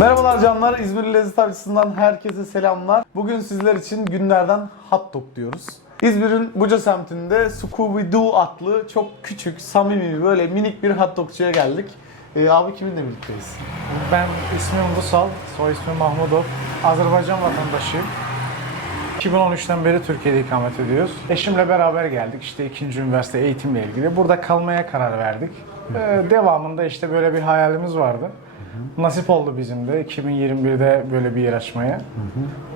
Merhabalar canlar. İzmir Lezzet Avcısı'ndan herkese selamlar. Bugün sizler için günlerden hot dog diyoruz. İzmir'in Buca semtinde Scooby Doo adlı çok küçük, samimi böyle minik bir hot dogçuya geldik. Ee, abi kiminle birlikteyiz? Ben ismim Vusal, soy ismim Mahmudov. Azerbaycan vatandaşıyım. 2013'ten beri Türkiye'de ikamet ediyoruz. Eşimle beraber geldik işte ikinci üniversite eğitimle ilgili. Burada kalmaya karar verdik. Ee, devamında işte böyle bir hayalimiz vardı. Nasip oldu bizim de 2021'de böyle bir yer açmaya.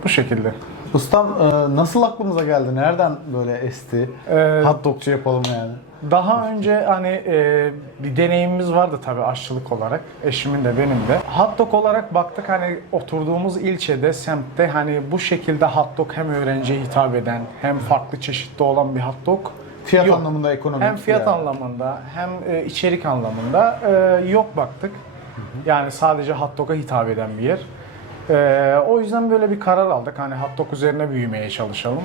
Bu şekilde. Ustam e, nasıl aklımıza geldi? Nereden böyle esti? Ee, hot dogçu yapalım yani. Daha önce hani e, bir deneyimimiz vardı tabii aşçılık olarak. Eşimin de benim de. Hot dog olarak baktık hani oturduğumuz ilçede, semtte hani bu şekilde hot dog hem öğrenciye hitap eden hem farklı çeşitli olan bir hot dog Fiyat yok. anlamında ekonomik. Hem fiyat yani. anlamında hem e, içerik anlamında e, yok baktık. Yani sadece hot dog'a hitap eden bir yer. E, o yüzden böyle bir karar aldık. Hani hot dog üzerine büyümeye çalışalım.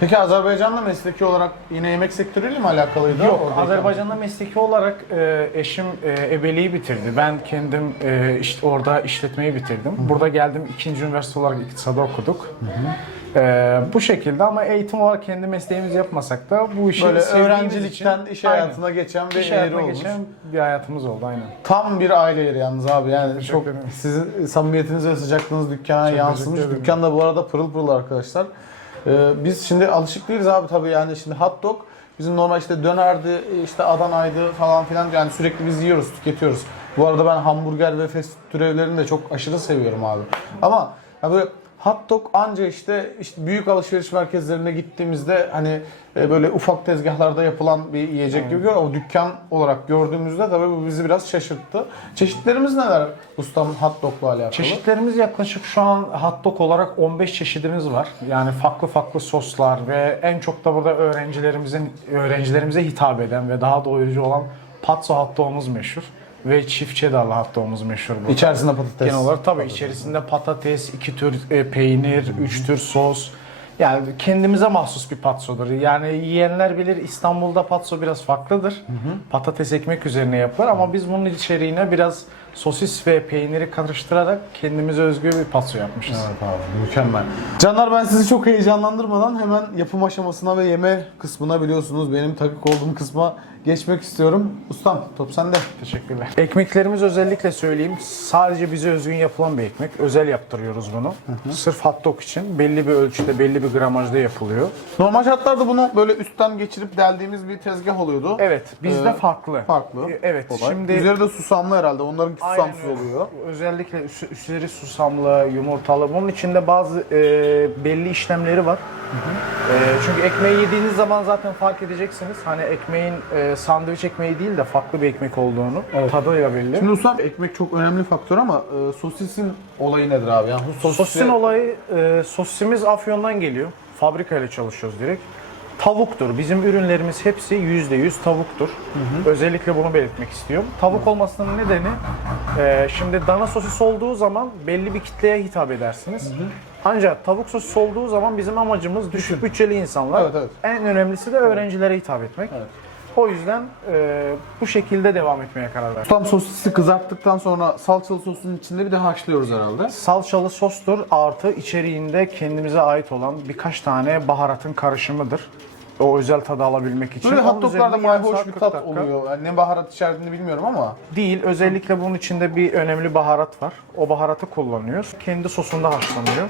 Peki Azerbaycan'la mesleki olarak yine yemek sektörüyle mi alakalıydı? Yok, Oradayken? Azerbaycan'da mesleki olarak e, eşim e, ebeliği bitirdi. Ben kendim e, işte orada işletmeyi bitirdim. Burada geldim ikinci üniversite olarak iktisada okuduk. E, bu şekilde ama eğitim olarak kendi mesleğimizi yapmasak da bu işi Böyle öğrencilikten için- iş Aynen. hayatına geçen bir iş hayatına olmuş. geçen bir hayatımız oldu aynen. Tam bir aile yeri yalnız abi yani Teşekkür çok ederim. sizin samimiyetiniz ve sıcaklığınız dükkana Çok yansımış. Dükkan da bu arada pırıl pırıl arkadaşlar. Ee, biz şimdi alışık değiliz abi tabii yani şimdi hot dog bizim normal işte dönerdi, işte Adana'ydı falan filan yani sürekli biz yiyoruz, tüketiyoruz. Bu arada ben hamburger ve fast türevlerini de çok aşırı seviyorum abi. Ama ya böyle hot dog anca işte işte büyük alışveriş merkezlerine gittiğimizde hani e, böyle ufak tezgahlarda yapılan bir yiyecek gibi görüyoruz. O dükkan olarak gördüğümüzde tabii bu bizi biraz şaşırttı. Çeşitlerimiz neler ustam hot dog'la alakalı? Çeşitlerimiz yaklaşık şu an hot dog olarak 15 çeşidimiz var. Yani farklı farklı soslar ve en çok da burada öğrencilerimizin öğrencilerimize hitap eden ve daha doyurucu olan patso hot dog'umuz meşhur. Ve çift cheddarlı hot dog'umuz meşhur burada. İçerisinde patates. Genel olarak tabii içerisinde patates, iki tür e, peynir, üç tür sos. Yani kendimize mahsus bir patsodur. Yani yiyenler bilir İstanbul'da patso biraz farklıdır. Patates ekmek üzerine yapılır ama biz bunun içeriğine biraz sosis ve peyniri karıştırarak kendimize özgü bir patso yapmışız. Evet abi mükemmel. Canlar ben sizi çok heyecanlandırmadan hemen yapım aşamasına ve yeme kısmına biliyorsunuz benim takık olduğum kısma geçmek istiyorum. Ustam top sende. Teşekkürler. Ekmeklerimiz özellikle söyleyeyim. Sadece bize özgün yapılan bir ekmek. Özel yaptırıyoruz bunu. Sırf hot dog için belli bir ölçüde, belli bir gramajda yapılıyor. Normal şartlarda bunu böyle üstten geçirip deldiğimiz bir tezgah oluyordu. Evet, bizde Ee, farklı. Farklı. E, Evet, olay. şimdi Üzeri de susamlı herhalde. Onların Aynen susamsız öyle. oluyor. Özellikle üs- üstleri susamlı, yumurtalı. Bunun içinde bazı e, belli işlemleri var. E, çünkü ekmeği yediğiniz zaman zaten fark edeceksiniz. Hani ekmeğin e, sandviç ekmeği değil de farklı bir ekmek olduğunu. Tadıyla belli. Şimdi ustam ekmek çok önemli faktör ama e, sosisin olayı nedir abi? Yani bu sosis Sosisin olayı, e, sosisimiz Afyon'dan geliyor. Fabrikayla çalışıyoruz direkt. Tavuktur. Bizim ürünlerimiz hepsi %100 tavuktur. Özellikle bunu belirtmek istiyorum. Tavuk olmasının nedeni e, şimdi dana sosis olduğu zaman belli bir kitleye hitap edersiniz. Ancak tavuk sosis olduğu zaman bizim amacımız düşük bütçeli insanlar. Evet, evet. En önemlisi de öğrencilere hitap etmek. O yüzden e, bu şekilde devam etmeye karar verdim. Ustam sosisi kızarttıktan sonra salçalı sosun içinde bir de haşlıyoruz herhalde. Salçalı sostur artı içeriğinde kendimize ait olan birkaç tane baharatın karışımıdır. O özel tadı alabilmek için. Böyle hot doglarda mayhoş bir 40 tat oluyor. Yani ne baharat içerdiğini bilmiyorum ama. Değil. Özellikle bunun içinde bir önemli baharat var. O baharatı kullanıyoruz. Kendi sosunda haşlanıyor.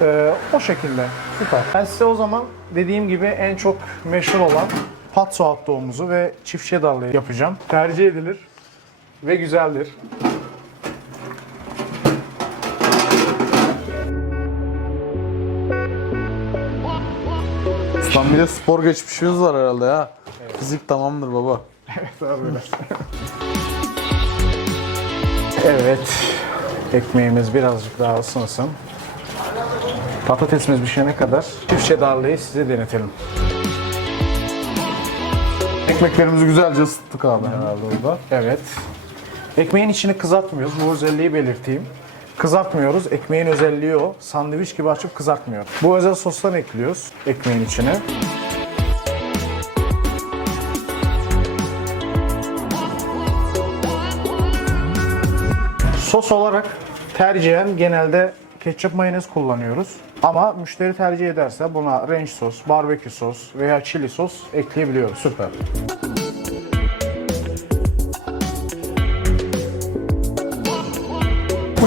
Ee, o şekilde. Süper. Ben size o zaman dediğim gibi en çok meşhur olan patso hot dog'umuzu ve çift cheddarlı yapacağım. Tercih edilir ve güzeldir. Ustam bir de spor geçmişimiz var herhalde ya. Fizik tamamdır baba. Evet. Ekmeğimiz birazcık daha ısınsın. Patatesimiz pişene kadar çift cheddarlıyı size denetelim. Ekmeklerimizi güzelce ısıttık abi herhalde orada. Evet. Ekmeğin içini kızartmıyoruz. Bu özelliği belirteyim. Kızartmıyoruz. Ekmeğin özelliği o. Sandviç gibi açıp kızartmıyoruz. Bu özel sostan ekliyoruz ekmeğin içine. Sos olarak Tercihen genelde ketçap mayonez kullanıyoruz. Ama müşteri tercih ederse buna ranch sos, barbekü sos veya chili sos ekleyebiliyoruz. Süper.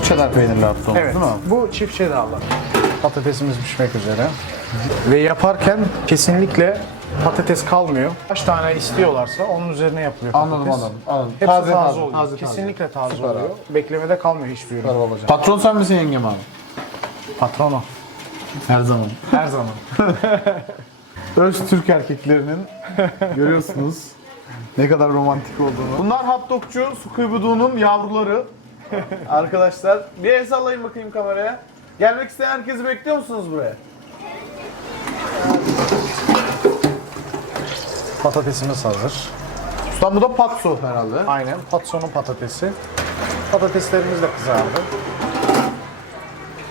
Bu cheddar peynirli dog Evet, değil mi? bu çift cheddarlı. Patatesimiz pişmek üzere. Ve yaparken kesinlikle patates kalmıyor. Kaç tane istiyorlarsa onun üzerine yapılıyor patates. Anladım anladım. anladım. Hepsi taze, oluyor. taze, taze. Kesinlikle taze Süper oluyor. Beklemede kalmıyor hiçbir ürün. Patron sen misin yengem abi? Patronu. Her zaman. Her zaman. Öz Türk erkeklerinin görüyorsunuz ne kadar romantik olduğunu. Bunlar hot dogcu Scooby-Doo'nun yavruları. Arkadaşlar bir el sallayın bakayım kameraya. Gelmek isteyen herkesi bekliyor musunuz buraya? Patatesimiz hazır. Ustam bu da patso herhalde. Aynen. Patsonun patatesi. Patateslerimiz de kızardı.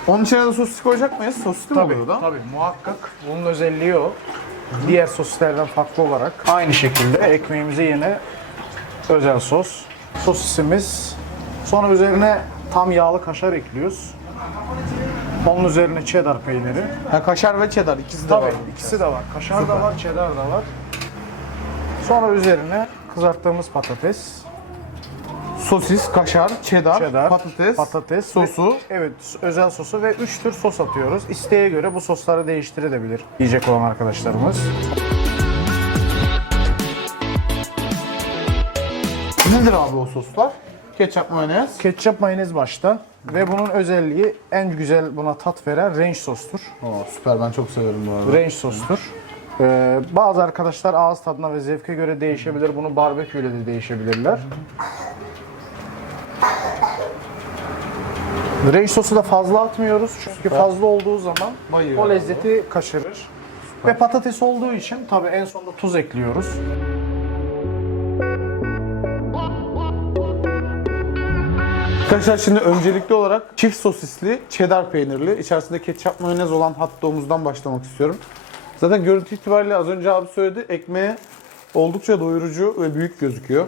Onun içine de sosis koyacak mıyız? Sosis mi oluyor da? tabii muhakkak. Bunun özelliği o. Diğer sosislerden farklı olarak aynı şekilde ekmeğimize yine özel sos. Sosisimiz. Sonra üzerine tam yağlı kaşar ekliyoruz. Onun üzerine cheddar peyniri. Ha, kaşar ve cheddar ikisi de Tabii var. ikisi de var. Kaşar da var, cheddar da var. Sonra üzerine kızarttığımız patates, Sosis, kaşar, cheddar, cheddar, patates, patates sosu. ve- evet, özel sosu ve 3 tür sos atıyoruz. İsteğe göre bu sosları değiştirebilir yiyecek olan arkadaşlarımız. Nedir abi o soslar? Ketçap, mayonez. Ketçap mayonez başta ve bunun özelliği en güzel buna tat veren ranch sostur. Oo, süper ben çok severim bu arada. Ranch sostur. Ee, bazı arkadaşlar ağız tadına ve zevke göre değişebilir. Bunu barbeküyle de değişebilirler. Ranch sosu da fazla atmıyoruz çünkü fazla olduğu zaman Bayıyor. o lezzeti kaçırır. Ve patates olduğu için tabii en sonunda tuz ekliyoruz. Arkadaşlar şimdi öncelikli olarak çift sosisli, cheddar peynirli, içerisinde ketçap mayonez olan hot dog'umuzdan başlamak istiyorum. Zaten görüntü itibariyle az önce abi söyledi, ekmeği oldukça doyurucu ve büyük gözüküyor.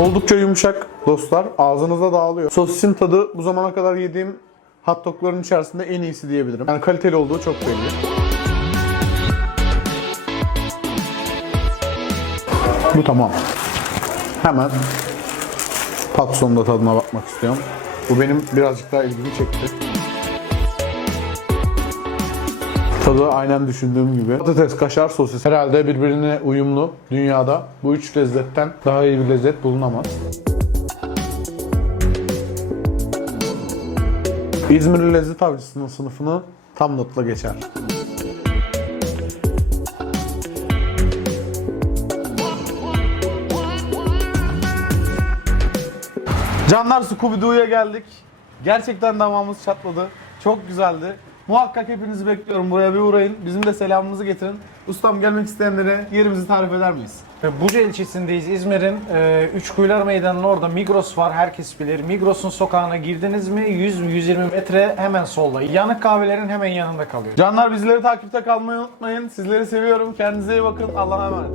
Oldukça yumuşak dostlar, ağzınıza dağılıyor. Sosisin tadı bu zamana kadar yediğim hot dog'ların içerisinde en iyisi diyebilirim. Yani kaliteli olduğu çok belli. Bu tamam. Hemen patsonun da tadına bakmak istiyorum. Bu benim birazcık daha ilgimi çekti. Tadı aynen düşündüğüm gibi. Patates, kaşar, sosis herhalde birbirine uyumlu. Dünyada bu üç lezzetten daha iyi bir lezzet bulunamaz. İzmirli lezzet avcısının sınıfını tam notla geçer. Canlar Scooby-Doo'ya geldik. Gerçekten damağımız çatladı. Çok güzeldi. Muhakkak hepinizi bekliyorum. Buraya bir uğrayın. Bizim de selamımızı getirin. Ustam gelmek isteyenlere yerimizi tarif eder miyiz? Buca ilçesindeyiz. İzmir'in e, Üçkuyular Meydanı'nın orada Migros var. Herkes bilir. Migros'un sokağına girdiniz mi 100-120 metre hemen solda. Yanık kahvelerin hemen yanında kalıyor. Canlar bizleri takipte kalmayı unutmayın. Sizleri seviyorum. Kendinize iyi bakın. Allah'a emanet.